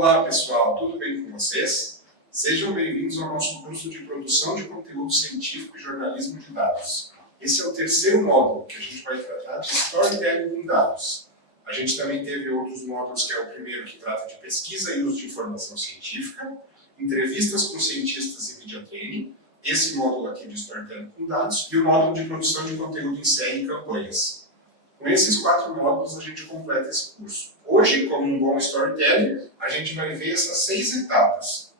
Olá pessoal, tudo bem com vocês? Sejam bem-vindos ao nosso curso de produção de conteúdo científico e jornalismo de dados. Esse é o terceiro módulo que a gente vai tratar de storytelling com dados. A gente também teve outros módulos, que é o primeiro que trata de pesquisa e uso de informação científica, entrevistas com cientistas e media training, esse módulo aqui de storytelling com dados e o módulo de produção de conteúdo em série e campanhas. Com esses 4 módulos a gente completa esse curso. Hoje, como um bom storytelling, a gente vai ver essas 6 etapas.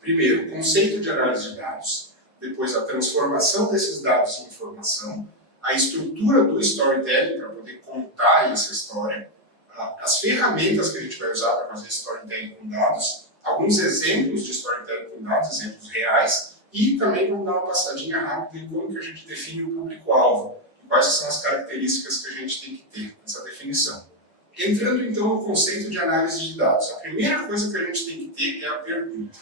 Primeiro, o conceito de análise de dados, depois a transformação desses dados em informação, a estrutura do storytelling para poder contar essa história, as ferramentas que a gente vai usar para fazer storytelling com dados, alguns exemplos de storytelling com dados, exemplos reais, e também vamos dar uma passadinha rápida em como que a gente define o público-alvo, e quais são as características que a gente tem que ter nessa definição. Entrando então no conceito de análise de dados, a primeira coisa que a gente tem que ter é a pergunta.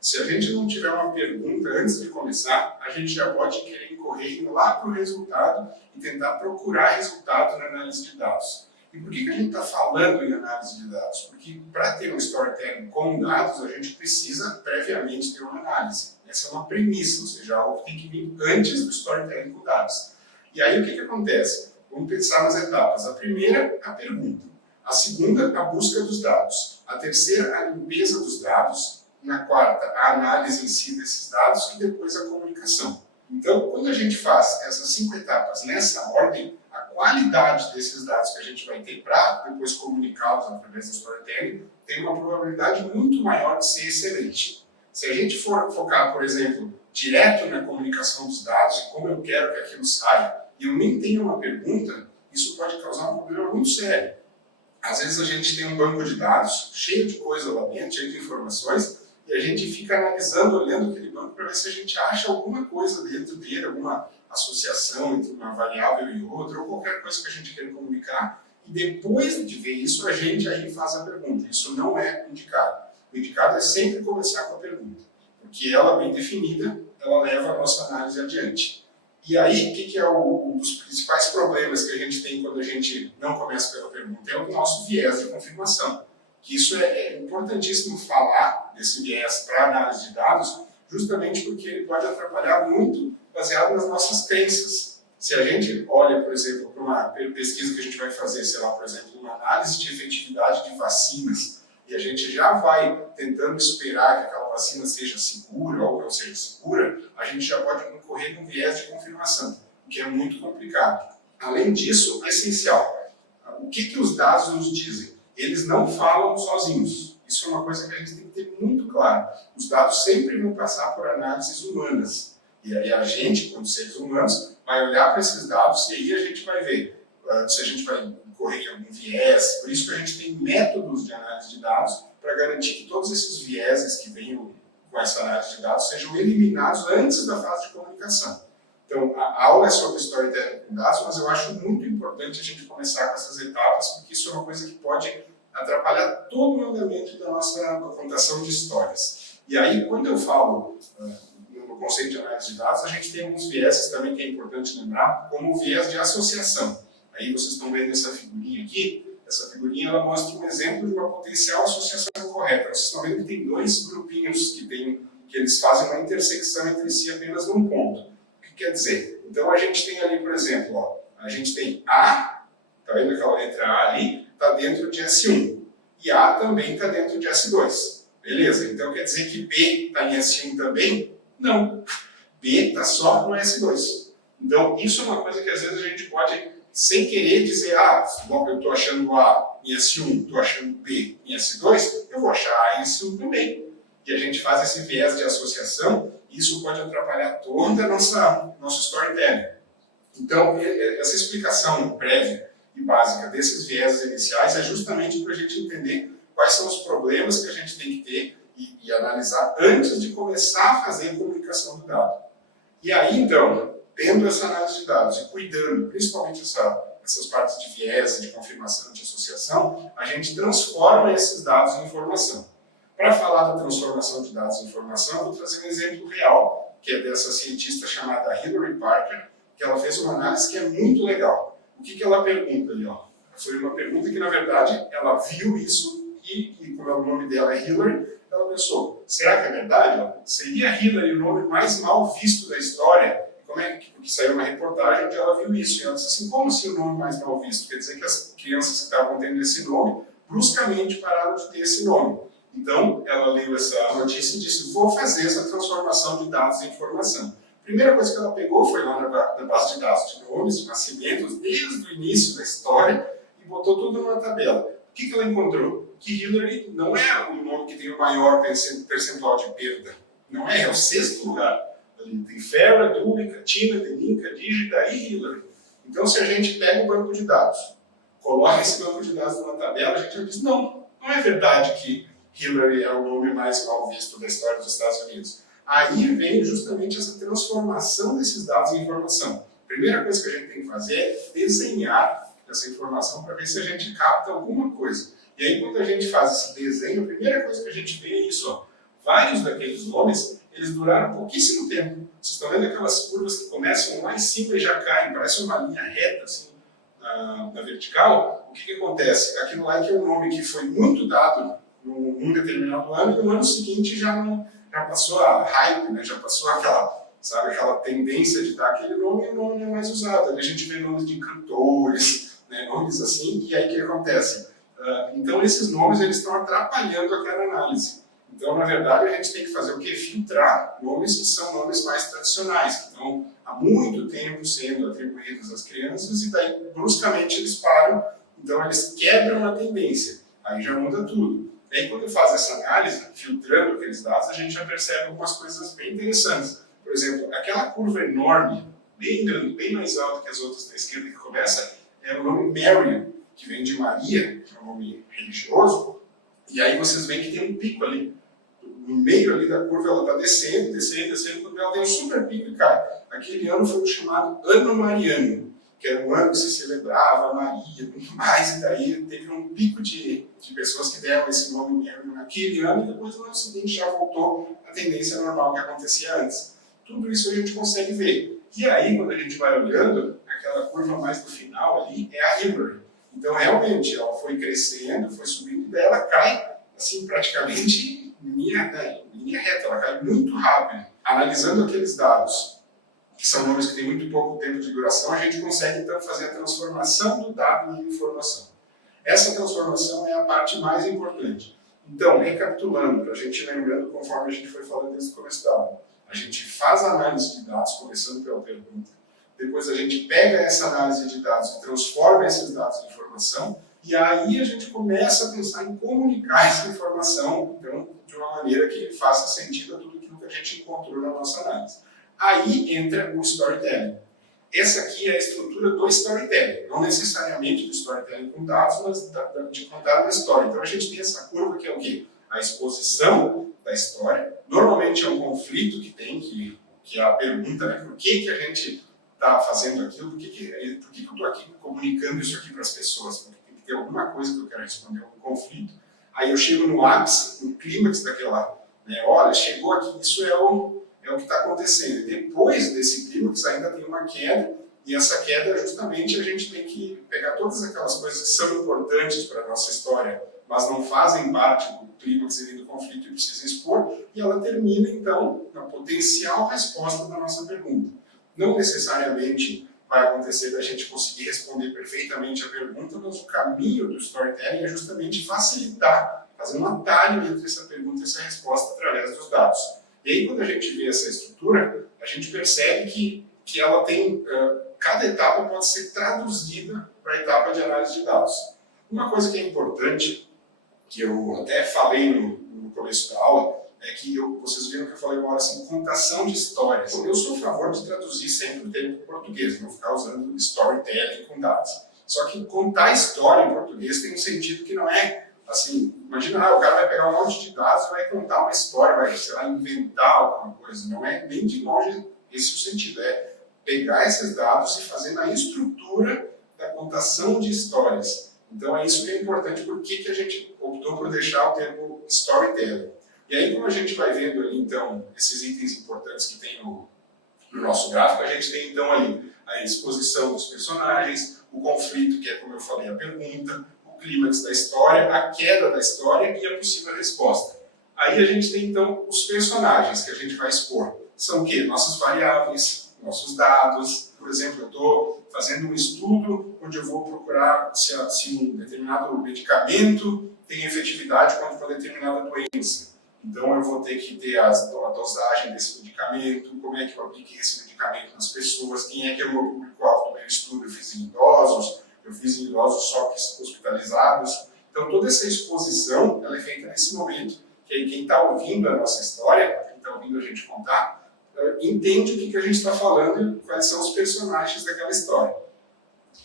Se a gente não tiver uma pergunta antes de começar, a gente já pode querer correr lá para o resultado e tentar procurar resultado na análise de dados. E por que a gente está falando em análise de dados? Porque para ter um storytelling com dados, a gente precisa previamente ter uma análise. Essa é uma premissa, ou seja, algo que tem que vir antes do storytelling com dados. E aí o que acontece? Vamos pensar nas etapas. A primeira, a pergunta. A segunda, a busca dos dados. A terceira, a limpeza dos dados. Na quarta, a análise em si desses dados e depois a comunicação. Então, quando a gente faz essas 5 etapas nessa ordem, a qualidade desses dados que a gente vai ter para depois comunicá-los através do storytelling tem uma probabilidade muito maior de ser excelente. Se a gente for focar, por exemplo, direto na comunicação dos dados e como eu quero que aquilo saia, e eu nem tenho uma pergunta, isso pode causar um problema muito sério. Às vezes a gente tem um banco de dados cheio de coisa lá dentro, cheio de informações, e a gente fica analisando, olhando aquele banco para ver se a gente acha alguma coisa dentro dele, alguma associação entre uma variável e outra, ou qualquer coisa que a gente queira comunicar, e depois de ver isso, a gente aí faz a pergunta. Isso não é indicado. O indicado é sempre começar com a pergunta, porque ela, bem definida, ela leva a nossa análise adiante. E aí, o que é um dos principais problemas que a gente tem quando a gente não começa pela pergunta? É o nosso viés de confirmação. Que isso é importantíssimo falar desse viés para análise de dados, justamente porque ele pode atrapalhar muito baseado nas nossas crenças. Se a gente olha, por exemplo, para uma pesquisa que a gente vai fazer, sei lá, por exemplo, uma análise de efetividade de vacinas, e a gente já vai tentando esperar que aquela vacina seja segura ou não seja segura, a gente já pode incorrer num viés de confirmação, o que é muito complicado. Além disso, é essencial. O que os dados nos dizem? Eles não falam sozinhos. Isso é uma coisa que a gente tem que ter muito claro. Os dados sempre vão passar por análises humanas. E aí a gente, como seres humanos, vai olhar para esses dados e aí a gente vai ver se a gente vai correr em algum viés. Por isso que a gente tem métodos de análise de dados para garantir que todos esses vieses que venham com essa análise de dados sejam eliminados antes da fase de comunicação. Então, a aula é sobre storytelling com dados, mas eu acho muito importante a gente começar com essas etapas, porque isso é uma coisa que pode atrapalhar todo o andamento da nossa contação de histórias. E aí, quando eu falo no conceito de análise de dados, a gente tem alguns vieses também que é importante lembrar, como o viés de associação. Aí vocês estão vendo essa figurinha aqui. Essa figurinha ela mostra um exemplo de uma potencial associação correta. Vocês estão vendo que tem 2 grupinhos que eles fazem uma intersecção entre si apenas num ponto. Quer dizer, então a gente tem ali, por exemplo, ó, a gente tem A, tá vendo aquela letra A ali, está dentro de S1, e A também está dentro de S2. Beleza, então quer dizer que B está em S1 também? Não, B está só no S2. Então isso é uma coisa que às vezes a gente pode, sem querer, dizer, bom, eu estou achando A em S1, estou achando B em S2, eu vou achar A em S1 também. E a gente faz esse viés de associação, e isso pode atrapalhar toda a nosso storytelling. Então, essa explicação prévia e básica desses vieses iniciais é justamente para a gente entender quais são os problemas que a gente tem que ter e analisar antes de começar a fazer a comunicação do dado. E aí, então, tendo essa análise de dados e cuidando, principalmente essas partes de viés, de confirmação, de associação, a gente transforma esses dados em informação. Para falar da transformação de dados em informação, eu vou trazer um exemplo real, que é dessa cientista chamada Hilary Parker, que ela fez uma análise que é muito legal. O que ela pergunta ali? Ó? Foi uma pergunta que, na verdade, ela viu isso e como o nome dela é Hillary, ela pensou, será que é verdade? Seria Hillary o nome mais mal visto da história? Como é que, porque saiu uma reportagem onde ela viu isso, e ela disse assim, como assim o nome mais mal visto? Quer dizer que as crianças que estavam tendo esse nome, bruscamente pararam de ter esse nome. Então, ela leu essa notícia e disse, vou fazer essa transformação de dados em informação. A primeira coisa que ela pegou foi lá na base de dados de nomes, de nascimentos, desde o início da história, e botou tudo numa tabela. O que ela encontrou? Que Hillary não é o nome que tem o maior percentual de perda. Não é, é o 6º lugar. Ali tem Farrah, Dewey, Katina, Deninka, Dígida e Hillary. Então, se a gente pega o banco de dados, coloca esse banco de dados numa tabela, a gente já diz, não é verdade que Hillary é o nome mais mal visto da história dos Estados Unidos. Aí vem justamente essa transformação desses dados em informação. A primeira coisa que a gente tem que fazer é desenhar essa informação para ver se a gente capta alguma coisa. E aí, quando a gente faz esse desenho, a primeira coisa que a gente vê é isso. Ó. Vários daqueles nomes, eles duraram pouquíssimo tempo. Vocês estão vendo aquelas curvas que começam lá em cima e já caem, parece uma linha reta, assim, na vertical. O que acontece? Aquilo lá que é um nome que foi muito dado num determinado ano, e no ano seguinte já passou a hype, né? Já passou aquela tendência de dar aquele nome, e o nome é mais usado. Ali a gente vê nomes de cantores, né? Nomes assim, e aí o que acontece? Então esses nomes eles estão atrapalhando aquela análise. Então, na verdade, a gente tem que fazer o quê? Filtrar nomes que são nomes mais tradicionais, que estão há muito tempo sendo atribuídos às crianças, e daí bruscamente eles param, então eles quebram a tendência. Aí já muda tudo. E aí, quando faz essa análise, filtrando aqueles dados, a gente já percebe algumas coisas bem interessantes. Por exemplo, aquela curva enorme, bem grande, bem mais alta que as outras da esquerda, que começa, é o nome Marian, que vem de Maria, que é um nome religioso, e aí vocês veem que tem um pico ali. No meio ali da curva, ela está descendo, quando ela tem um super pico e cai. Aquele ano foi o chamado Ano Mariano, que era um ano que se celebrava Maria, muito mais, e daí teve um pico de pessoas que deram esse nome Marian naquele ano, e depois no ano seguinte já voltou a tendência normal que acontecia antes. Tudo isso a gente consegue ver. E aí, quando a gente vai olhando, aquela curva mais do final ali é a Hillary. Então, realmente, ela foi crescendo, foi subindo, e daí ela cai, assim, praticamente linha reta, ela cai muito rápido. Analisando aqueles dados, que são nomes que têm muito pouco tempo de duração, a gente consegue então fazer a transformação do dado em informação. Essa transformação é a parte mais importante. Então, recapitulando, para a gente lembrando conforme a gente foi falando desde o começo da aula, a gente faz a análise de dados, começando pela pergunta, depois a gente pega essa análise de dados e transforma esses dados em informação, e aí a gente começa a pensar em comunicar essa informação, então, de uma maneira que faça sentido a tudo aquilo que a gente encontrou na nossa análise. Aí entra o storytelling. Essa aqui é a estrutura do storytelling, não necessariamente do storytelling com dados, mas de contar uma história. Então a gente tem essa curva que é o quê? A exposição da história. Normalmente é um conflito que tem, que é a pergunta, né? Por que a gente está fazendo aquilo? Por que eu estou aqui comunicando isso aqui para as pessoas? Porque tem que ter alguma coisa que eu quero responder, algum conflito. Aí eu chego no ápice, no clímax daquela, né? Olha, chegou aqui, isso é o que está acontecendo. Depois desse clímax ainda tem uma queda, e essa queda justamente a gente tem que pegar todas aquelas coisas que são importantes para a nossa história, mas não fazem parte do clímax e do conflito e precisa expor, e ela termina então na potencial resposta da nossa pergunta. Não necessariamente vai acontecer da gente conseguir responder perfeitamente a pergunta, mas o caminho do storytelling é justamente facilitar, fazer um atalho entre essa pergunta e essa resposta através dos dados. E aí, quando a gente vê essa estrutura, a gente percebe que ela tem, cada etapa pode ser traduzida para a etapa de análise de dados. Uma coisa que é importante, que eu até falei no começo da aula, é que vocês viram que eu falei uma hora assim, contação de histórias. Eu sou a favor de traduzir sempre o termo para o português, não ficar usando storytelling com dados. Só que contar história em português tem um sentido que não é assim, imagina, o cara vai pegar um monte de dados e vai contar uma história, vai, sei lá, inventar alguma coisa. Não é nem de longe esse o sentido, é pegar esses dados e fazer na estrutura da contação de histórias. Então é isso que é importante, porque a gente optou por deixar o termo storytelling. E aí, como a gente vai vendo ali, então, esses itens importantes que tem no nosso gráfico, a gente tem então ali a exposição dos personagens, o conflito, que é, como eu falei, a pergunta, o clímax da história, a queda da história e a possível resposta. Aí a gente tem, então, os personagens que a gente vai expor. São o quê? Nossas variáveis, nossos dados. Por exemplo, eu estou fazendo um estudo onde eu vou procurar se um determinado medicamento tem efetividade contra uma determinada doença. Então eu vou ter que ter a dosagem desse medicamento, como é que eu apliquei esse medicamento nas pessoas, quem é que é o meu público-alvo do meu estudo, eu fiz em idosos só que hospitalizados. Então toda essa exposição ela é feita nesse momento, que aí quem está ouvindo a nossa história, quem está ouvindo a gente contar, entende o que a gente está falando e quais são os personagens daquela história.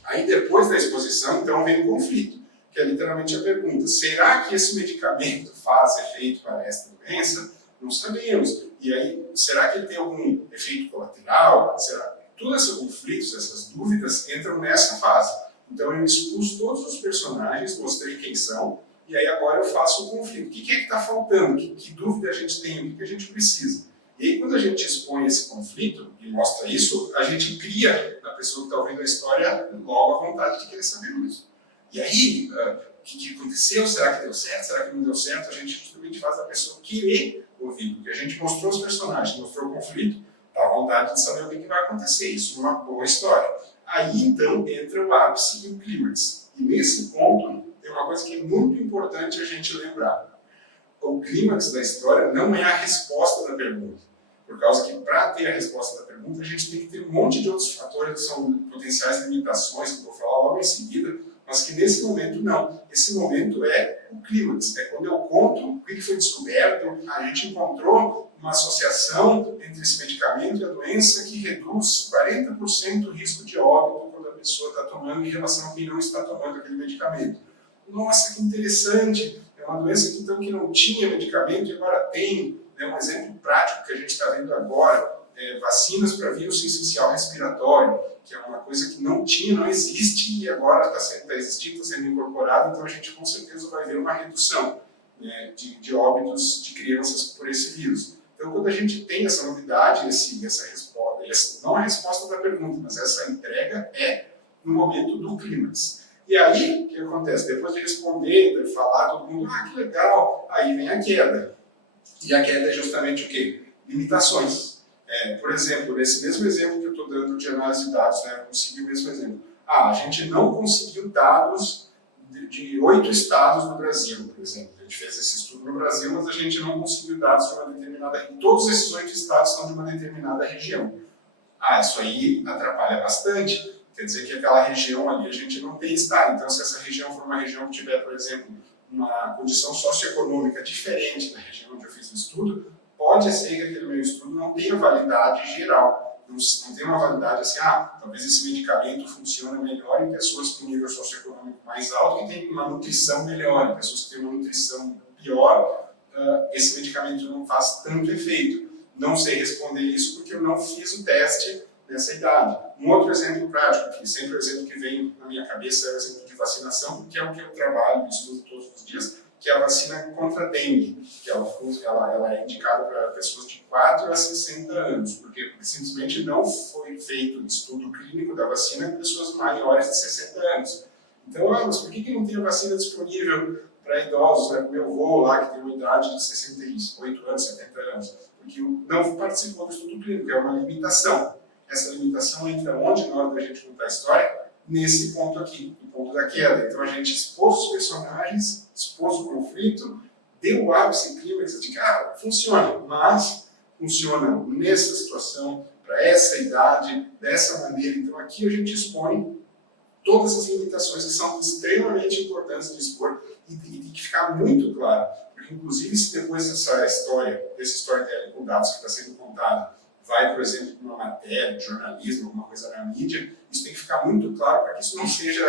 Aí depois da exposição, então, vem o conflito, que é literalmente a pergunta: será que esse medicamento faz efeito para esta doença? Não sabemos. E aí, será que ele tem algum efeito colateral? Será? Todos esses conflitos, essas dúvidas, entram nessa fase. Então eu expus todos os personagens, mostrei quem são, e aí agora eu faço o conflito. O que é que está faltando? Que dúvida a gente tem? O que a gente precisa? E aí, quando a gente expõe esse conflito e mostra isso, a gente cria na pessoa que está ouvindo a história logo a vontade de querer saber isso. E aí, o que aconteceu? Será que deu certo? Será que não deu certo? A gente justamente faz a pessoa querer ouvir, porque a gente mostrou os personagens, mostrou o conflito, dá vontade de saber o que vai acontecer. Isso é uma boa história. Aí, então, entra o ápice e o clímax. E nesse ponto, tem uma coisa que é muito importante a gente lembrar. O clímax da história não é a resposta da pergunta. Por causa que, para ter a resposta da pergunta, a gente tem que ter um monte de outros fatores que são potenciais limitações, que eu vou falar logo em seguida, mas que nesse momento não. Esse momento é o clímax, é quando eu conto o que foi descoberto, a gente encontrou uma associação entre esse medicamento e a doença que reduz 40% o risco de óbito quando a pessoa está tomando em relação a quem não está tomando aquele medicamento. Nossa, que interessante! É uma doença que, então, que não tinha medicamento e agora tem. É um exemplo prático que a gente está vendo agora, vacinas para vírus sincicial respiratório, que é uma coisa que não tinha, não existe, e agora está existindo, está sendo incorporado, então a gente com certeza vai ver uma redução, né, de óbitos de crianças por esse vírus. Então, quando a gente tem essa novidade, essa resposta, não a resposta da pergunta, mas essa entrega é no momento do clímax. E aí, o que acontece? Depois de responder, de falar, todo mundo, que legal, aí vem a queda. E a queda é justamente o quê? Limitações. Por exemplo, nesse mesmo exemplo que eu estou dando de análise de dados, né, eu consegui o mesmo exemplo. A gente não conseguiu dados de 8 estados no Brasil, por exemplo. A gente fez esse estudo no Brasil, mas a gente não conseguiu dados de uma determinada região. Todos esses 8 estados são de uma determinada região. Isso aí atrapalha bastante. Quer dizer que aquela região ali a gente não tem estado. Então, se essa região for uma região que tiver, por exemplo, uma condição socioeconômica diferente da região onde eu fiz o estudo, pode ser que aquele meu estudo não tenha validade geral. Não tem uma validade assim, talvez esse medicamento funcione melhor em pessoas com nível socioeconômico mais alto que têm uma nutrição melhor, em pessoas que têm uma nutrição pior, esse medicamento não faz tanto efeito. Não sei responder isso porque eu não fiz o teste nessa idade. Um outro exemplo prático, que sempre é o exemplo que vem na minha cabeça, é o exemplo de vacinação, porque é o que eu trabalho e estudo todos os dias, que é a vacina contra a dengue, que ela é indicada para pessoas de 4 a 60 anos, porque simplesmente não foi feito estudo clínico da vacina em pessoas maiores de 60 anos. Então, mas por que não tem a vacina disponível para idosos, né? O meu avô lá, que tem uma idade de 68 anos, 70 anos, porque não participou do estudo clínico, é uma limitação. Essa limitação entra onde, na hora da gente contar a história? Nesse ponto aqui, no ponto da queda. Então a gente expôs os personagens, expôs o conflito, deu o ápice clímax de que funciona, mas funciona nessa situação, para essa idade, dessa maneira. Então aqui a gente expõe todas as limitações que são extremamente importantes de expor e tem que ficar muito claro. Porque, inclusive, se depois dessa história, desse storytelling com dados que está sendo contado, vai, por exemplo, para uma matéria de jornalismo, alguma coisa na mídia, isso tem que ficar muito claro para que isso não seja,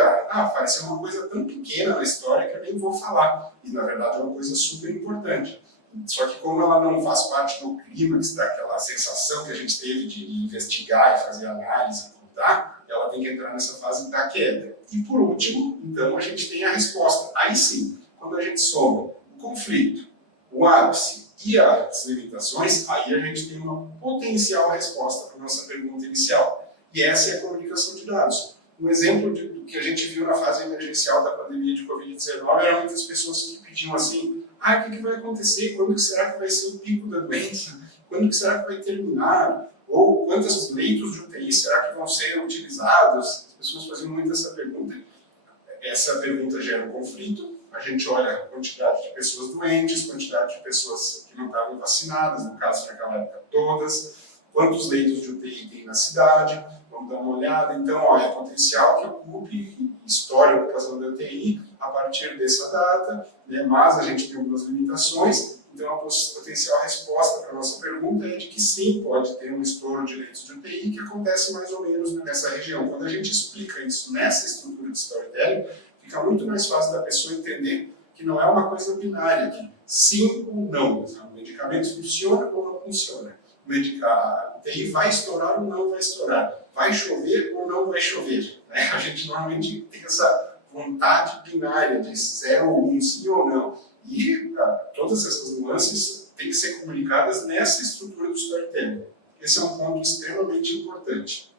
parecer uma coisa tão pequena na história que eu nem vou falar. E, na verdade, é uma coisa super importante. Só que como ela não faz parte do clímax, daquela sensação que a gente teve de investigar e fazer análise e contar, ela tem que entrar nessa fase da queda. E, por último, então, a gente tem a resposta. Aí sim, quando a gente soma o conflito, o ápice e as limitações, aí a gente tem uma potencial resposta para a nossa pergunta inicial. E essa é a comunicação de dados. Um exemplo do que a gente viu na fase emergencial da pandemia de Covid-19 eram muitas pessoas que pediam assim, o que vai acontecer? Quando que será que vai ser o pico da doença? Quando que será que vai terminar? Ou quantos leitos de UTI será que vão ser utilizados? As pessoas faziam muito essa pergunta. Essa pergunta gera um conflito. A gente olha a quantidade de pessoas doentes, quantidade de pessoas que não estavam vacinadas, no caso naquela época todas, quantos leitos de UTI tem na cidade, vamos dar uma olhada. Então, é potencial que ocupe, estoure a ocupação da UTI a partir dessa data, né? Mas a gente tem algumas limitações. Então, a potencial resposta para a nossa pergunta é de que sim, pode ter um estouro de leitos de UTI que acontece mais ou menos nessa região. Quando a gente explica isso nessa estrutura de storytelling, fica muito mais fácil da pessoa entender que não é uma coisa binária, que sim ou não. O medicamento funciona ou não funciona. A UTI vai estourar ou não vai estourar. Vai chover ou não vai chover. Né? A gente normalmente tem essa vontade binária de 0 ou 1, sim ou não. E todas essas nuances têm que ser comunicadas nessa estrutura do storytelling. Esse é um ponto extremamente importante.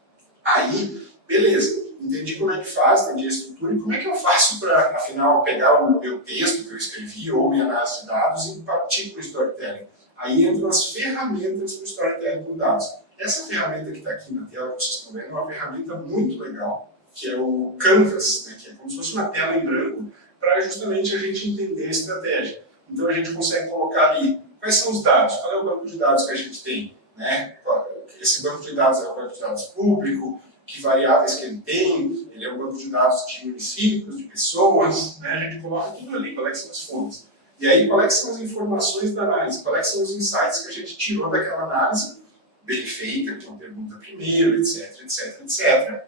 Aí, beleza, entendi como é que faz, entendi a estrutura, e como é que eu faço para, afinal, pegar o meu texto que eu escrevi ou minha análise de dados e partir para o storytelling. Aí entram as ferramentas para o storytelling com dados. Essa ferramenta que está aqui na tela, que vocês estão vendo, é uma ferramenta muito legal, que é o Canvas, né, que é como se fosse uma tela em branco, para justamente a gente entender a estratégia. Então a gente consegue colocar ali quais são os dados, qual é o banco de dados que a gente tem, né? Esse banco de dados é um banco de dados público, que variáveis que ele tem, ele é um banco de dados de municípios, de pessoas, né? A gente coloca tudo ali, quais são as fontes. E aí, quais são as informações da análise, quais são os insights que a gente tirou daquela análise, bem feita, com a pergunta primeiro, etc, etc, etc.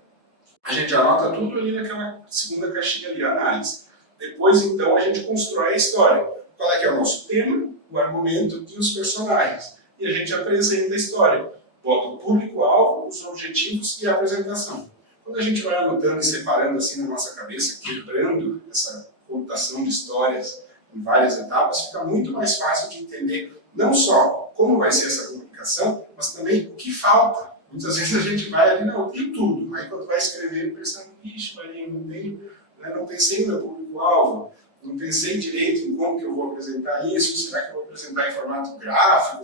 A gente anota tudo ali naquela segunda caixinha ali, a análise. Depois, então, a gente constrói a história. Qual é que é o nosso tema, o argumento e os personagens. E a gente apresenta a história. Bota o público-alvo, os objetivos e a apresentação. Quando a gente vai anotando e separando assim na nossa cabeça, quebrando essa contação de histórias em várias etapas, fica muito mais fácil de entender não só como vai ser essa comunicação, mas também o que falta. Muitas vezes a gente vai ali, não, tem tudo. Aí quando vai escrever, pensando, ixi, Maria, não pensei no meu público-alvo, não pensei direito em como que eu vou apresentar isso, será que eu vou apresentar em formato gráfico,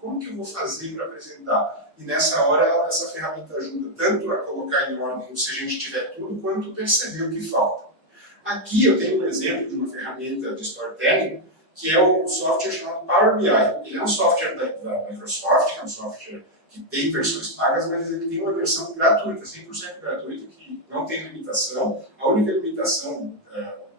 como que eu vou fazer para apresentar? E nessa hora, essa ferramenta ajuda tanto a colocar em ordem se a gente tiver tudo, quanto perceber o que falta. Aqui eu tenho um exemplo de uma ferramenta de storytelling, que é o software chamado Power BI. Ele é um software da Microsoft, é um software que tem versões pagas, mas ele tem uma versão gratuita, 100% gratuita, que não tem limitação. A única limitação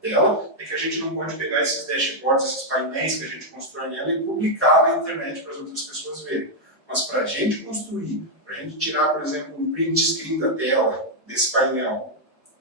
dela é que a gente não pode pegar esses dashboards, esses painéis que a gente constrói nela e publicar na internet para as outras pessoas verem. Mas para a gente construir, para a gente tirar, por exemplo, um print screen da tela desse painel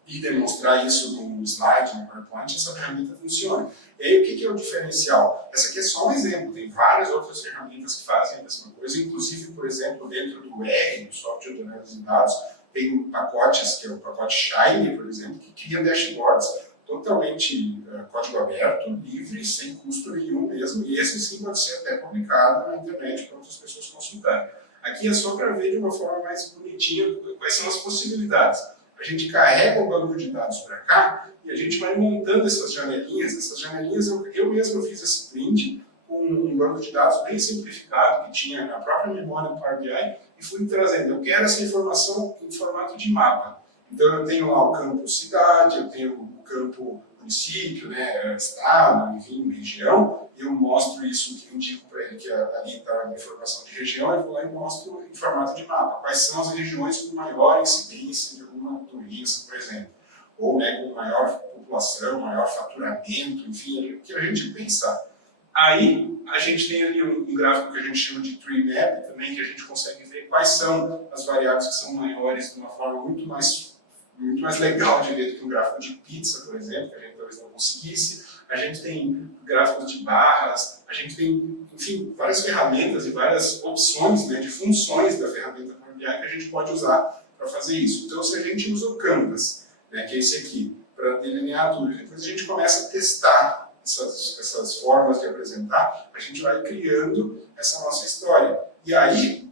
e demonstrar isso num slide, no PowerPoint, essa ferramenta funciona. E aí, o que é o diferencial? Essa aqui é só um exemplo, tem várias outras ferramentas que fazem a mesma coisa, inclusive, por exemplo, dentro do R, do software de análise de dados, tem pacotes, que é o pacote Shine, por exemplo, que cria dashboards totalmente código aberto, livre, sem custo nenhum mesmo, e esse sim pode ser até publicado na internet para outras pessoas consultarem. Aqui é só para ver de uma forma mais bonitinha quais são as possibilidades. A gente carrega o banco de dados para cá e a gente vai montando essas janelinhas. Essas janelinhas eu mesmo fiz esse print com um banco de dados bem simplificado que tinha na própria memória do Power BI e fui trazendo. Eu quero essa informação em formato de mapa. Então eu tenho lá o campo cidade, eu tenho o campo município, né, estado, enfim, região, e eu mostro isso, eu indico para ele que ali está a informação de região, eu vou lá e mostro em formato de mapa. Quais são as regiões com maior incidência de alguma doença, por exemplo, ou né, com maior população, maior faturamento, enfim, o que a gente pensar. Aí a gente tem ali um gráfico que a gente chama de tree map também, que a gente consegue ver quais são as variáveis que são maiores de uma forma muito mais legal de ver do que um gráfico de pizza, por exemplo, que a gente talvez não conseguisse. A gente tem gráficos de barras, a gente tem, enfim, várias ferramentas e várias opções, né, de funções da ferramenta Power BI que a gente pode usar para fazer isso. Então, se a gente usa o Canvas, né, que é esse aqui, para delinear tudo, depois a gente começa a testar essas formas de apresentar, a gente vai criando essa nossa história. E aí,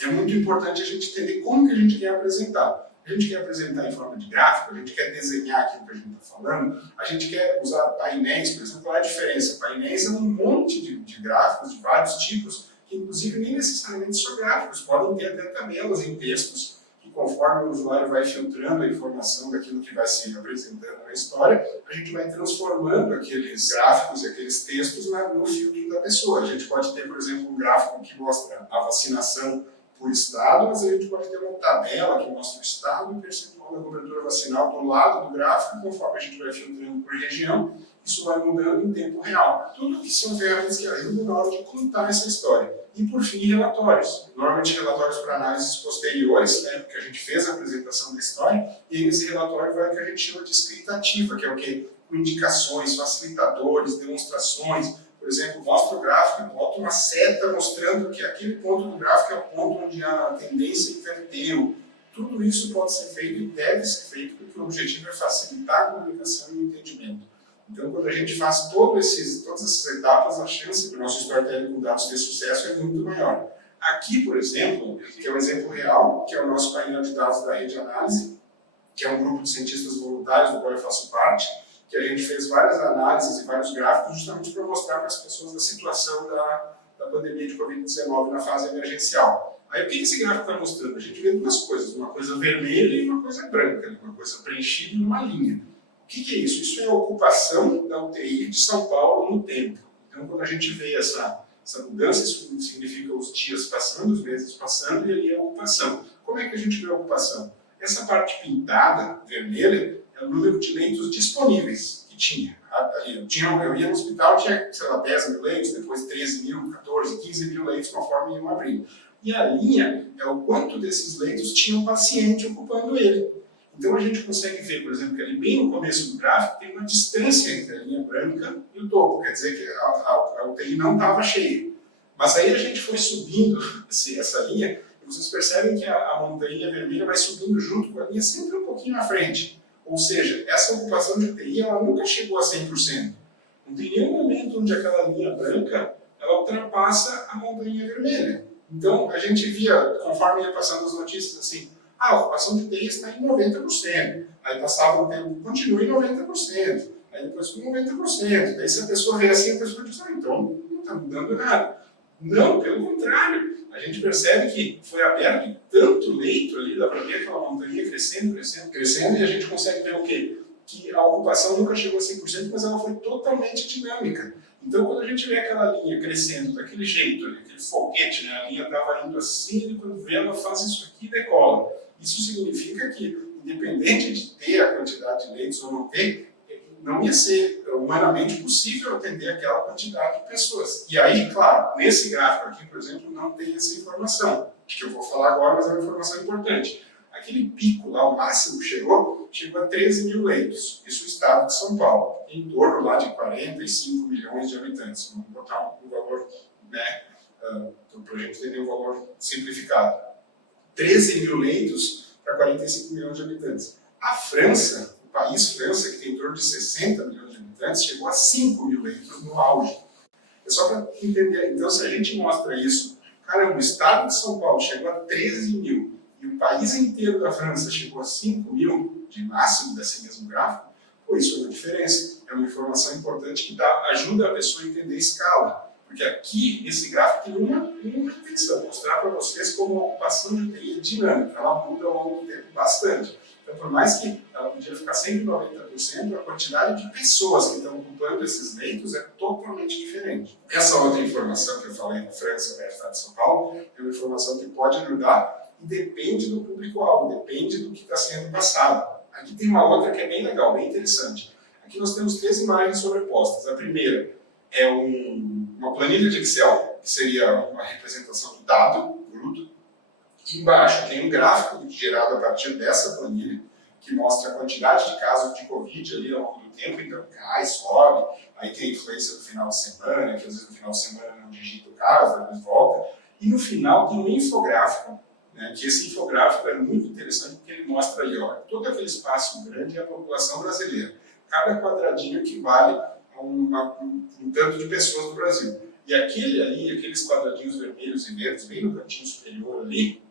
é muito importante a gente entender como que a gente quer apresentar. A gente quer apresentar em forma de gráfico, a gente quer desenhar aquilo que a gente está falando, a gente quer usar painéis, por exemplo. Qual é a diferença? Painéis é um monte de gráficos de vários tipos, que inclusive nem necessariamente são gráficos, podem ter até tabelas em textos, que conforme o usuário vai filtrando a informação daquilo que vai se apresentando na história, a gente vai transformando aqueles gráficos e aqueles textos no filtro da pessoa. A gente pode ter, por exemplo, um gráfico que mostra a vacinação por estado, mas a gente pode ter uma tabela que mostra o estado e o percentual da cobertura vacinal do lado do gráfico, conforme a gente vai filtrando por região, isso vai mudando em tempo real. Tudo que são ferramentas que ajudam na hora de contar essa história. E, por fim, relatórios. Normalmente, relatórios para análises posteriores, né, porque a gente fez a apresentação da história, e nesse relatório vai o que a gente chama de escrita ativa, que é o quê? Com indicações, facilitadores, demonstrações. Por exemplo, mostra o gráfico, bota uma seta mostrando que aquele ponto do gráfico é o ponto onde a tendência inverteu. Tudo isso pode ser feito e deve ser feito, porque o objetivo é facilitar a comunicação e o entendimento. Então, quando a gente faz todas essas etapas, a chance do nosso storytelling com dados ter sucesso é muito maior. Aqui, por exemplo, que é um exemplo real, que é o nosso painel de dados da Rede Análise, que é um grupo de cientistas voluntários do qual eu faço parte, que a gente fez várias análises e vários gráficos justamente para mostrar para as pessoas a situação da pandemia de Covid-19 na fase emergencial. Aí o que esse gráfico está mostrando? A gente vê duas coisas, uma coisa vermelha e uma coisa branca, uma coisa preenchida em uma linha. O que é isso? Isso é a ocupação da UTI de São Paulo no tempo. Então, quando a gente vê essa mudança, isso significa os dias passando, os meses passando, e ali é a ocupação. Como é que a gente vê a ocupação? Essa parte pintada, vermelha, é o número de leitos disponíveis que tinha. Eu ia no hospital, tinha, sei lá, 10 mil leitos, depois 13 mil, 14, 15 mil leitos, conforme iam abrindo. E a linha é o quanto desses leitos tinha um paciente ocupando ele. Então a gente consegue ver, por exemplo, que ali bem no começo do gráfico tem uma distância entre a linha branca e o topo, quer dizer que a UTI não estava cheia. Mas aí a gente foi subindo essa linha, e vocês percebem que a montanha vermelha vai subindo junto com a linha, sempre um pouquinho à frente. Ou seja, essa ocupação de UTI ela nunca chegou a 100%. Não tem nenhum momento onde aquela linha branca ela ultrapassa a montanha vermelha. Então a gente via, conforme ia passando as notícias, assim, a ocupação de UTI está em 90%. Aí passava um tempo, continua em 90%. Aí depois com 90%. Daí se a pessoa vê assim, a pessoa diz, então não está mudando nada. Não, pelo contrário. A gente percebe que foi aberto tanto leito ali, dá para ver aquela montanha crescendo, crescendo, crescendo, e a gente consegue ver o quê? Que a ocupação nunca chegou a 100%, mas ela foi totalmente dinâmica. Então, quando a gente vê aquela linha crescendo daquele jeito, aquele foguete, né? A linha estava indo assim, e quando vê ela faz isso aqui e decola. Isso significa que, independente de ter a quantidade de leitos ou não ter, não ia ser humanamente possível atender aquela quantidade de pessoas. E aí, claro, nesse gráfico aqui, por exemplo, não tem essa informação, que eu vou falar agora, mas é uma informação importante. Aquele pico lá, o máximo que chegou a 13 mil leitos. Isso é o estado de São Paulo, em torno lá de 45 milhões de habitantes. Vamos botar um valor, né, para a gente entender um valor simplificado. 13 mil leitos para 45 milhões de habitantes. A França, o país França, que tem em torno de 60 milhões de habitantes, chegou a 5 mil leitos no auge. É só para entender. Então, se a gente mostra isso, caramba, o estado de São Paulo chegou a 13 mil e o país inteiro da França chegou a 5 mil de máximo desse mesmo gráfico, pô, isso é uma diferença. É uma informação importante que ajuda a pessoa a entender a escala. Porque aqui, esse gráfico tem uma intenção, mostrar para vocês como a ocupação de UTI é dinâmica, ela muda ao longo do tempo bastante. Então, por mais que ela podia ficar sempre 90%, a quantidade de pessoas que estão ocupando esses leitos é totalmente diferente. Essa outra informação que eu falei da França versus Estado de São Paulo é uma informação que pode ajudar e depende do público-alvo, depende do que está sendo passado. Aqui tem uma outra que é bem legal, bem interessante. Aqui nós temos 3 imagens sobrepostas. A primeira é uma planilha de Excel, que seria uma representação do dado bruto. Embaixo tem um gráfico gerado a partir dessa planilha, que mostra a quantidade de casos de Covid ali ao longo do tempo, então cai, sobe, aí tem a influência do final de semana, que às vezes no final de semana não digita o caso, depois volta. E no final tem um infográfico, né, que esse infográfico é muito interessante porque ele mostra ali, ó, todo aquele espaço grande é a população brasileira. Cada quadradinho equivale a um tanto de pessoas do Brasil. E aquele ali, aqueles quadradinhos vermelhos e verdes, bem no cantinho superior ali,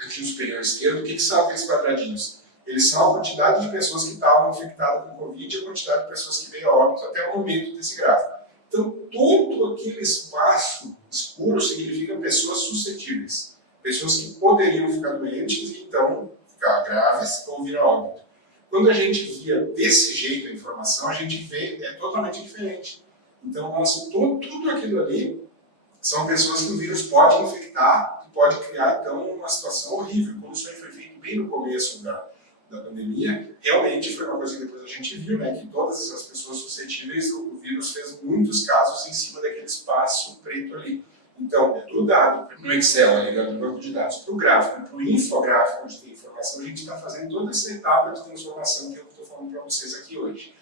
cantinho superior esquerdo, o que são aqueles quadradinhos? Eles são a quantidade de pessoas que estavam infectadas com Covid e a quantidade de pessoas que veio a óbito até o momento desse gráfico. Então, todo aquele espaço escuro significa pessoas suscetíveis, pessoas que poderiam ficar doentes e então ficar graves ou vir a óbito. Quando a gente via desse jeito a informação, a gente vê totalmente diferente. Então, tudo aquilo ali são pessoas que o vírus pode infectar e pode criar, então, uma situação horrível. Como isso aí foi feito bem no começo da pandemia, realmente foi uma coisa que depois a gente viu, né, que todas essas pessoas suscetíveis, o vírus fez muitos casos em cima daquele espaço preto ali. Então, do dado no Excel, ligado no banco de dados, para o gráfico, para o infográfico, onde tem informação, a gente está fazendo toda essa etapa de transformação que eu estou falando para vocês aqui hoje.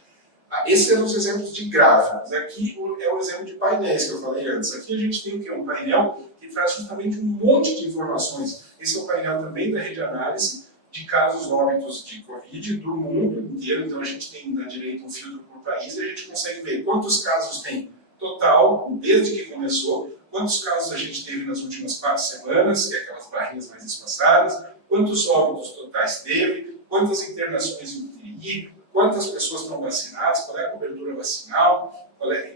Esses eram os exemplos de gráficos. Aqui é o exemplo de painéis que eu falei antes. Aqui a gente tem o quê? Um painel que traz justamente um monte de informações. Esse é o painel também da rede análise de casos óbitos de Covid do mundo inteiro. Então a gente tem na direita um filtro por país e a gente consegue ver quantos casos tem total, desde que começou, quantos casos a gente teve nas últimas 4 semanas, que é aquelas barrinhas mais espaçadas, quantos óbitos totais teve, quantas internações em UTI, quantas pessoas estão vacinadas, qual é a cobertura vacinal,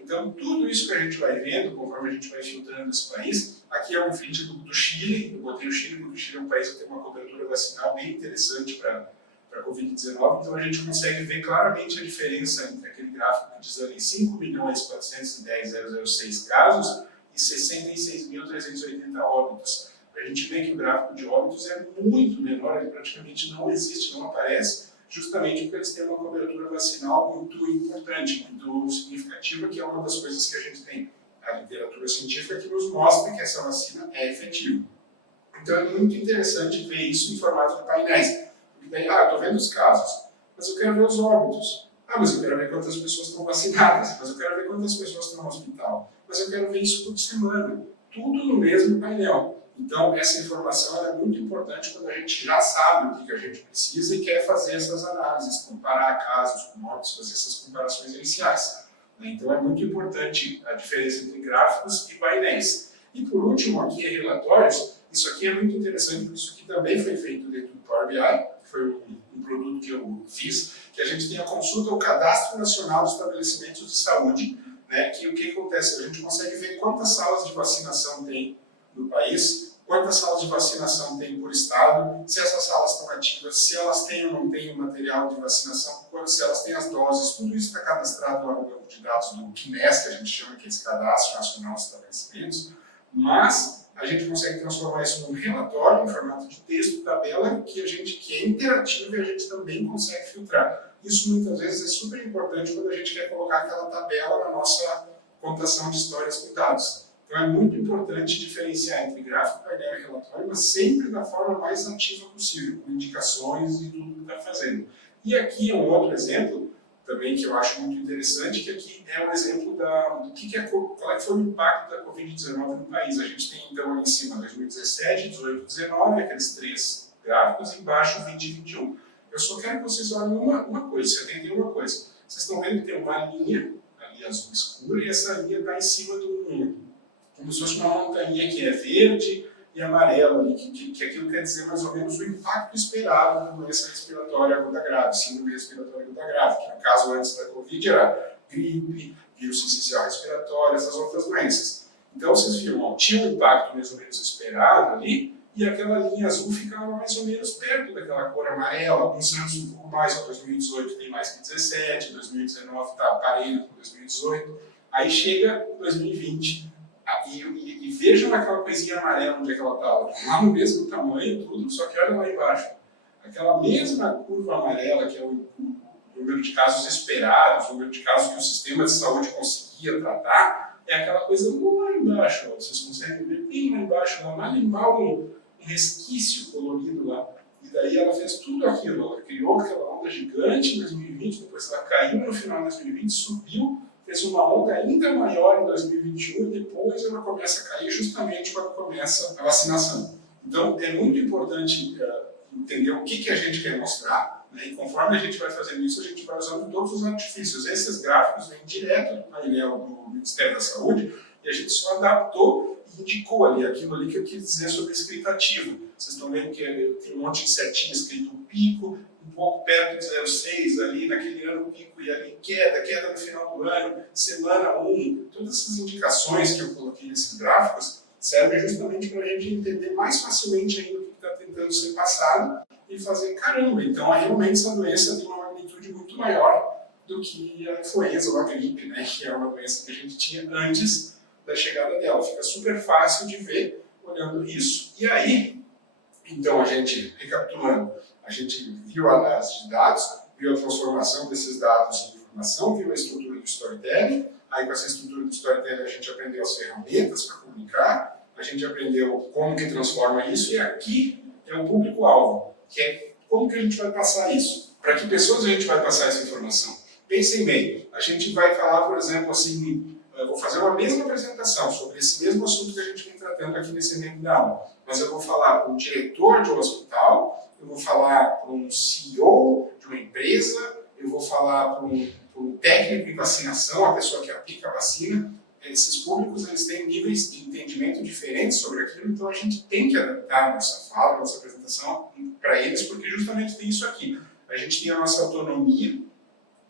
então tudo isso que a gente vai vendo, conforme a gente vai filtrando esse país. Aqui é um vídeo do Chile, eu botei o Chile porque o Chile é um país que tem uma cobertura vacinal bem interessante para a Covid-19, então a gente consegue ver claramente a diferença entre aquele gráfico que diz ali 5.410.006 casos e 66.380 óbitos. A gente vê que o gráfico de óbitos é muito menor, ele praticamente não existe, não aparece, justamente porque eles têm uma cobertura vacinal muito importante, muito significativa, que é uma das coisas que a gente tem. A literatura científica que nos mostra que essa vacina é efetiva. Então é muito interessante ver isso em formato de painéis. Porque daí, eu estou vendo os casos, mas eu quero ver os óbitos. Mas eu quero ver quantas pessoas estão vacinadas, mas eu quero ver quantas pessoas estão no hospital, mas eu quero ver isso por semana. Tudo no mesmo painel. Então, essa informação é muito importante quando a gente já sabe o que a gente precisa e quer fazer essas análises, comparar casos com óbitos, fazer essas comparações iniciais. Então, é muito importante a diferença entre gráficos e painéis. E, por último, aqui, relatórios. Isso aqui é muito interessante, porque isso aqui também foi feito dentro do Power BI, que foi um produto que eu fiz, que a gente tem a consulta ao Cadastro Nacional de Estabelecimentos de Saúde, né, que o que acontece? A gente consegue ver quantas salas de vacinação tem no país, quantas salas de vacinação tem por estado, se essas salas estão ativas, se elas têm ou não têm o material de vacinação, se elas têm as doses, tudo isso está cadastrado lá no banco de dados do CNES, que a gente chama aqui de Cadastro Nacional de Estabelecimentos, mas a gente consegue transformar isso num relatório em formato de texto, tabela, que é interativo e a gente também consegue filtrar. Isso muitas vezes é super importante quando a gente quer colocar aquela tabela na nossa contação de histórias com dados. Então é muito importante diferenciar entre gráfico, painel e relatório, mas sempre da forma mais ativa possível, com indicações e tudo que está fazendo. E aqui é um outro exemplo, também que eu acho muito interessante, que aqui é um exemplo qual é que foi o impacto da Covid-19 no país. A gente tem então ali em cima 2017, 18, 19, aqueles 3 gráficos, e embaixo 20 e 21. Eu só quero que vocês olhem uma coisa, se atentem uma coisa. Vocês estão vendo que tem uma linha ali azul escura e essa linha está em cima como se fosse uma montanha que é verde e amarela, ali, que aquilo quer dizer mais ou menos o impacto esperado da doença respiratória aguda grave, síndrome respiratória aguda grave, que no caso antes da Covid era gripe, vírus sincicial respiratório, essas outras doenças. Então vocês viram, tinha um impacto mais ou menos esperado ali, e aquela linha azul ficava mais ou menos perto daquela cor amarela, alguns anos um pouco mais, 2018 tem mais que 17, 2019 está parelho com 2018, aí chega 2020, e vejam aquela coisinha amarela onde é que ela estava, lá no mesmo tamanho, tudo, só que olha lá embaixo. Aquela mesma curva amarela, que é o número de casos esperados, o número de casos que o sistema de saúde conseguia tratar, é aquela coisa lá embaixo. Ó. Vocês conseguem ver bem lá embaixo, lá animal, um resquício colorido lá. E daí ela fez tudo aquilo, ela criou aquela onda gigante em 2020, depois ela caiu no final de 2020, subiu, fez uma onda ainda maior em 2021 e depois ela começa a cair justamente quando começa a vacinação. Então é muito importante entender o que a gente quer mostrar, né? E conforme a gente vai fazendo isso, a gente vai usando todos os artifícios. Esses gráficos vêm direto do painel do Ministério da Saúde e a gente só adaptou indicou ali aquilo ali que eu quis dizer sobre escrita ativa. Vocês estão vendo que tem um monte de setinha escrito pico, um pouco perto de 0,6 ali, naquele ano pico, e ali queda no final do ano, semana 1. Todas essas indicações que eu coloquei nesses gráficos servem justamente para a gente entender mais facilmente ainda o que está tentando ser passado e fazer, caramba, então realmente essa doença tem uma magnitude muito maior do que a influenza ou a gripe, né, que é uma doença que a gente tinha antes da chegada dela. Fica super fácil de ver olhando isso. E aí, então a gente, recapitulando, a gente viu a análise de dados, viu a transformação desses dados em informação, viu a estrutura do storytelling, aí com essa estrutura do storytelling a gente aprendeu as ferramentas para comunicar, a gente aprendeu como que transforma isso, e aqui é o público-alvo, que é como que a gente vai passar isso, para que pessoas a gente vai passar essa informação. Pensem bem, a gente vai falar, por exemplo, assim, eu vou fazer uma mesma apresentação sobre esse mesmo assunto que a gente vem tratando aqui nesse exemplo da aula, mas eu vou falar para um diretor de um hospital, eu vou falar para um CEO de uma empresa, eu vou falar para um técnico em vacinação, a pessoa que aplica a vacina. Esses públicos eles têm níveis de entendimento diferentes sobre aquilo, então a gente tem que adaptar a nossa fala, a nossa apresentação para eles, porque justamente tem isso aqui. A gente tem a nossa autonomia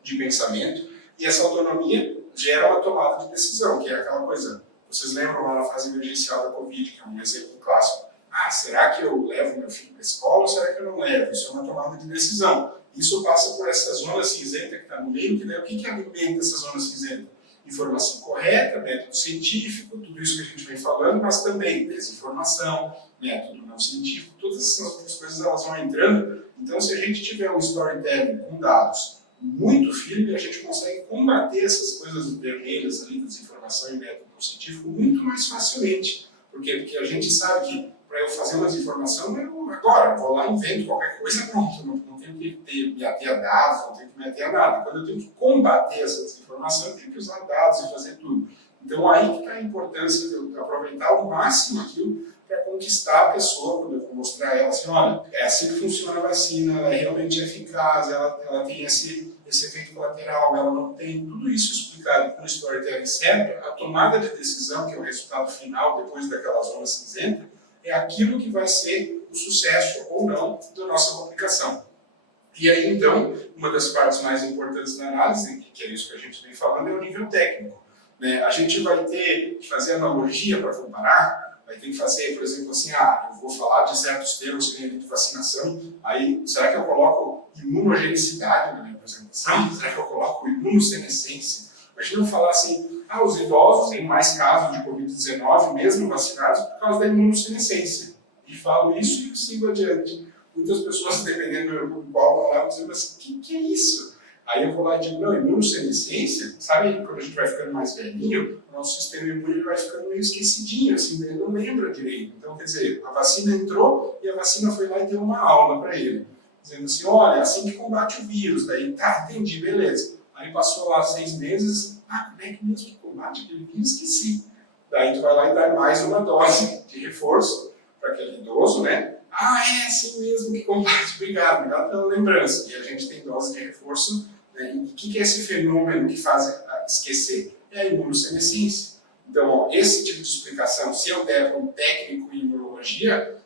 de pensamento, e essa autonomia gera uma tomada de decisão, que é aquela coisa, vocês lembram lá na fase emergencial da Covid, que é um exemplo clássico. Ah, será que eu levo meu filho para a escola ou será que eu não levo? Isso é uma tomada de decisão. Isso passa por essa zona cinzenta que está no meio, que daí o que alimenta essa zona cinzenta? Informação correta, método científico, tudo isso que a gente vem falando, mas também desinformação, método não científico, todas essas outras coisas elas vão entrando. Então, se a gente tiver um storytelling com dados muito firme, a gente consegue combater essas coisas vermelhas ali, desinformação e método não científico, muito mais facilmente. Por quê? Porque a gente sabe que para eu fazer uma desinformação, eu agora vou lá e invento qualquer coisa, pronto. Não tenho que me ater a dados, não tenho que me ater a nada. Quando eu tenho que combater essa desinformação, eu tenho que usar dados e fazer tudo. Então aí que está a importância de eu aproveitar ao máximo aquilo para conquistar a pessoa, quando eu vou mostrar a ela assim, olha, é assim que funciona a vacina, ela é realmente eficaz, ela tem esse efeito colateral, ela não tem, tudo isso explicado com o storytelling certo, a tomada de decisão, que é o resultado final depois daquela zona cinzenta, é aquilo que vai ser o sucesso ou não da nossa publicação. E aí, então, uma das partes mais importantes da análise, que é isso que a gente vem falando, é o nível técnico. Né? A gente vai ter que fazer analogia para comparar, vai ter que fazer, por exemplo, assim, eu vou falar de certos termos que de vacinação, aí será que eu coloco imunogenicidade na minha apresentação? Será que eu coloco imunossenescência? Imagina eu falar assim, os idosos têm mais casos de Covid-19, mesmo vacinados, por causa da imunossenescência. E falo isso e sigo adiante. Muitas pessoas, dependendo do meu público-alvo, vão lá e dizem, mas o que é isso? Aí eu vou lá e digo, não, imunossenescência, sabe, quando a gente vai ficando mais velhinho, o nosso sistema imune vai ficando meio esquecidinho, assim, ele não lembra direito. Então, quer dizer, a vacina entrou e a vacina foi lá e deu uma aula para ele, dizendo assim, olha, é assim que combate o vírus. Daí, tá, entendi, beleza. Aí passou lá 6 meses, como é que mesmo que combate aquele vírus? Esqueci. Daí tu vai lá e dá mais uma dose de reforço para aquele idoso, né? É assim mesmo que combate, obrigado pela lembrança. E a gente tem dose de reforço, né? E o que é esse fenômeno que faz esquecer? É a imunossenescência. Então, esse tipo de explicação, se eu der para um técnico em imunologia,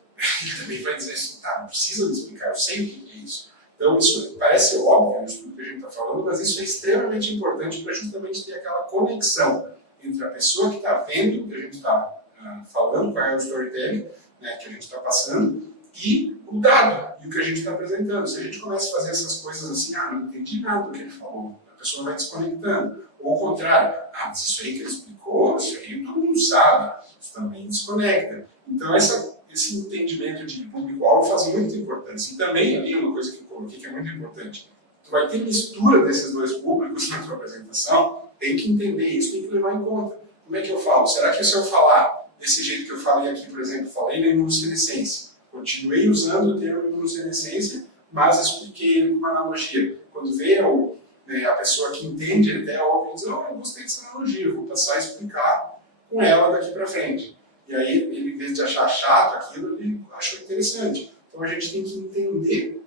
ele também vai dizer assim, tá, não precisa me explicar, eu sei o que é isso. Então, isso parece óbvio no estudo que a gente está falando, mas isso é extremamente importante para justamente ter aquela conexão entre a pessoa que está vendo o que a gente está falando, qual é o storytelling, né, que a gente está passando, e o dado, e o que a gente está apresentando. Se a gente começa a fazer essas coisas assim, não entendi nada do que ele falou, a pessoa vai desconectando. Ou ao contrário, mas isso aí que ele explicou, isso aí todo mundo sabe, isso também desconecta. Então, esse entendimento de público-alvo faz muita importância. E também, ali, uma coisa que eu coloquei que é muito importante, tu vai ter mistura desses dois públicos na tua apresentação, tem que entender isso, tem que levar em conta. Como é que eu falo? Será que se eu falar desse jeito que eu falei aqui, por exemplo, falei na imunossenescência, continuei usando o termo imunossenescência, mas expliquei ele com uma analogia. Quando vê a pessoa que entende, ele até ouve e diz, eu gostei dessa analogia, eu vou passar a explicar com ela daqui para frente. E aí, ele, em vez de achar chato aquilo, ele achou interessante. Então, a gente tem que entender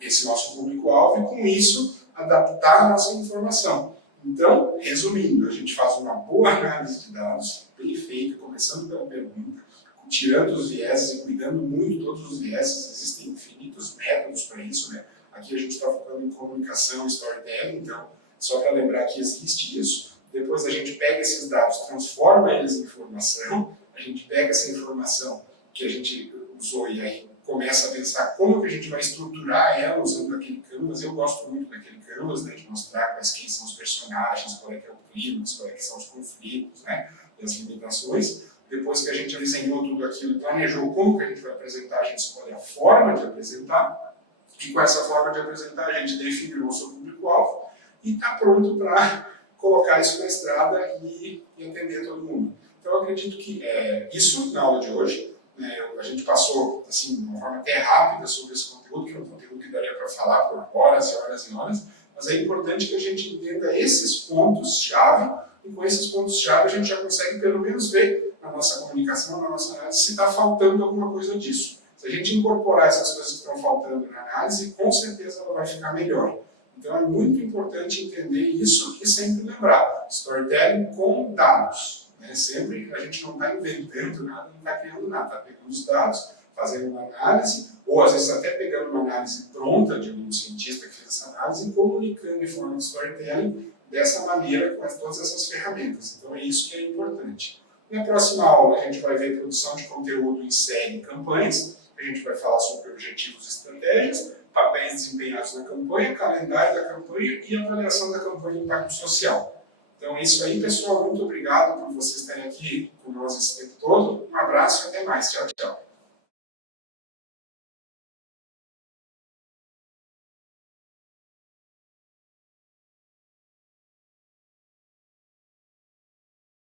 esse nosso público-alvo e, com isso, adaptar a nossa informação. Então, resumindo, a gente faz uma boa análise de dados, bem feita, começando pela pergunta, tirando os vieses e cuidando muito de todos os vieses. Existem infinitos métodos para isso, né? Aqui a gente está focando em comunicação, storytelling, então, só para lembrar que existe isso. Depois a gente pega esses dados, transforma eles em informação, a gente pega essa informação que a gente usou e aí começa a pensar como que a gente vai estruturar ela usando aquele canvas. Eu gosto muito daquele canvas, né, de mostrar quem são os personagens, qual é que é o clima, quais é que são os conflitos, né, e as limitações. Depois que a gente desenhou tudo aquilo e planejou como que a gente vai apresentar, a gente escolhe a forma de apresentar, e com essa forma de apresentar a gente define o nosso público-alvo e está pronto para colocar isso na estrada e atender todo mundo. Então eu acredito que isso na aula de hoje, né, a gente passou assim, de uma forma até rápida sobre esse conteúdo, que é um conteúdo que daria para falar por horas e horas e horas, mas é importante que a gente entenda esses pontos-chave, e com esses pontos-chave a gente já consegue pelo menos ver na nossa comunicação, na nossa análise, se está faltando alguma coisa disso. Se a gente incorporar essas coisas que estão faltando na análise, com certeza ela vai ficar melhor. Então é muito importante entender isso e sempre lembrar, storytelling com dados. Né? Sempre a gente não está inventando nada, não está criando nada, está pegando os dados, fazendo uma análise, ou às vezes até pegando uma análise pronta de um cientista que fez essa análise e comunicando em forma de storytelling dessa maneira com todas essas ferramentas. Então é isso que é importante. Na próxima aula a gente vai ver produção de conteúdo em série e campanhas, a gente vai falar sobre objetivos e estratégias, papéis desempenhados na campanha, calendário da campanha e avaliação da campanha de impacto social. Então é isso aí, pessoal. Muito obrigado por vocês estarem aqui com nós esse tempo todo. Um abraço e até mais. Tchau, tchau.